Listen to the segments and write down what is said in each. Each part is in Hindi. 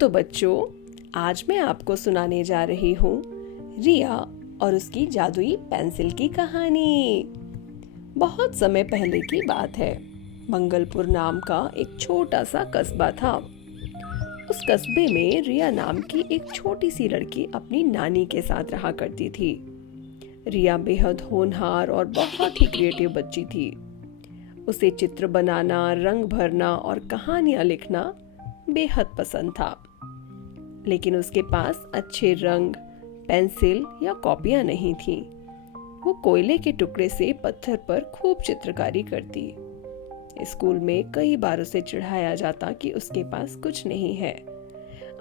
तो बच्चों, आज मैं आपको सुनाने जा रही हूँ रिया और उसकी जादुई पेंसिल की कहानी। बहुत समय पहले की बात है। मंगलपुर नाम का एक छोटा सा कस्बा था। उस कस्बे में रिया नाम की एक छोटी सी लड़की अपनी नानी के साथ रहा करती थी। रिया बेहद होनहार और बहुत ही क्रिएटिव बच्ची थी। उसे चित्र बनाना, रंग भरना और कहानियां लिखना बेहद पसंद था। लेकिन उसके पास अच्छे रंग, पेंसिल या कॉपियां नहीं थीं। वो कोयले के टुकड़े से पत्थर पर खूब चित्रकारी करती। स्कूल में कई बार उसे चिढ़ाया जाता कि उसके पास कुछ नहीं है।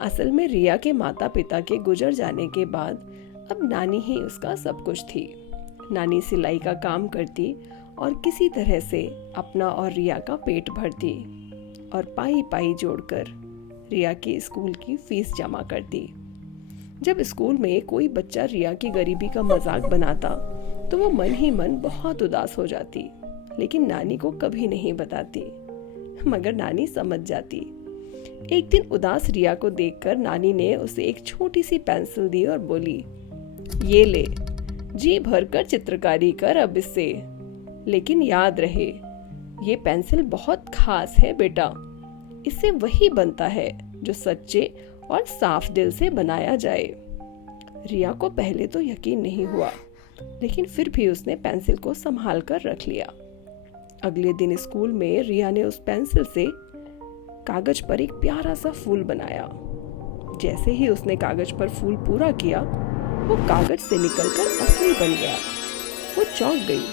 असल में रिया के माता पिता के गुजर जाने के बाद अब नानी ही उसका सब कुछ थी। नानी सिलाई का काम करती और किसी तरह से अपना और रिया का पेट भरती और पाई पाई जोड़कर रिया की स्कूल की फीस जमा करती। जब स्कूल में कोई बच्चा रिया की गरीबी का मजाक बनाता तो वो मन ही मन बहुत उदास हो जाती, लेकिन नानी को कभी नहीं बताती। मगर नानी समझ जाती। एक दिन उदास रिया को देखकर नानी ने उसे एक छोटी सी पेंसिल दी और बोली, ये ले, जी भरकर चित्रकारी कर अब इससे। लेकिन याद रहे, ये पेंसिल बहुत खास है बेटा। इससे वही बनता है जो सच्चे और साफ दिल से बनाया जाए। रिया को पहले तो यकीन नहीं हुआ, लेकिन फिर भी उसने पेंसिल को संभाल कर रख लिया। अगले दिन स्कूल में रिया ने उस पेंसिल से कागज पर एक प्यारा सा फूल बनाया। जैसे ही उसने कागज पर फूल पूरा किया, वो कागज से निकलकर असली बन गया। वो चौंक गई।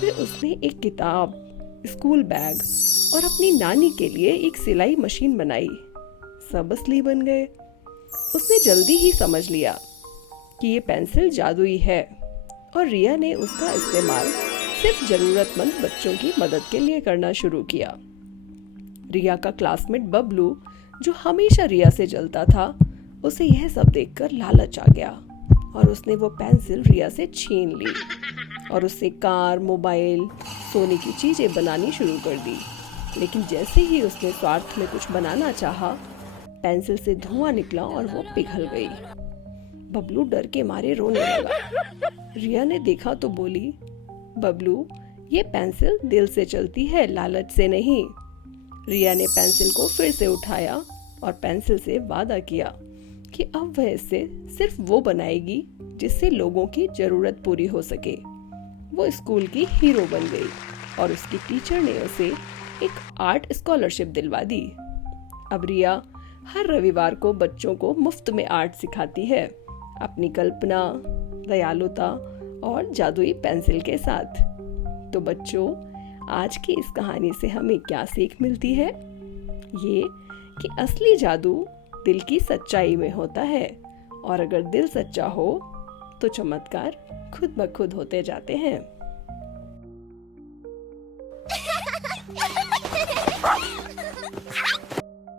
फिर उसने एक किताब, स्कूल बैग और अपनी नानी के लिए एक सिलाई मशीन बनाई। सब असली बन गए। उसने जल्दी ही समझ लिया कि ये पेंसिल जादुई है और रिया ने उसका इस्तेमाल सिर्फ जरूरतमंद बच्चों की मदद के लिए करना शुरू किया। रिया का क्लासमेट बबलू, जो हमेशा रिया से जलता था, उसे यह सब देखकर लालच आ गया और उसने वो पेंसिल रिया से छीन ली और उससे कार, मोबाइल, सोने की चीजें बनानी शुरू कर दी। लेकिन जैसे ही उसने स्वार्थ में कुछ बनाना चाहा, पेंसिल से धुआं निकला और वो पिघल गई। बबलू डर के मारे रोने लगा। रिया ने देखा तो बोली, बबलू, ये पेंसिल दिल से चलती है, लालच से नहीं। रिया ने पेंसिल को फिर से उठाया और पेंसिल से वादा किया कि अब वह इससे सिर्फ वो बनाएगी जिससे लोगों की जरूरत पूरी हो सके। वो स्कूल की हीरो बन गई और उसकी टीचर ने उसे एक आर्ट स्कॉलरशिप दिलवा दी। अब रिया हर रविवार को बच्चों को मुफ्त में आर्ट सिखाती है, अपनी कल्पना, दयालुता और जादुई पेंसिल के साथ। तो बच्चों, आज की इस कहानी से हमें क्या सीख मिलती है? ये कि असली जादू दिल की सच्चाई में होता है और अगर दिल सच्चा हो तो चमत्कार खुद ब खुद होते जाते हैं।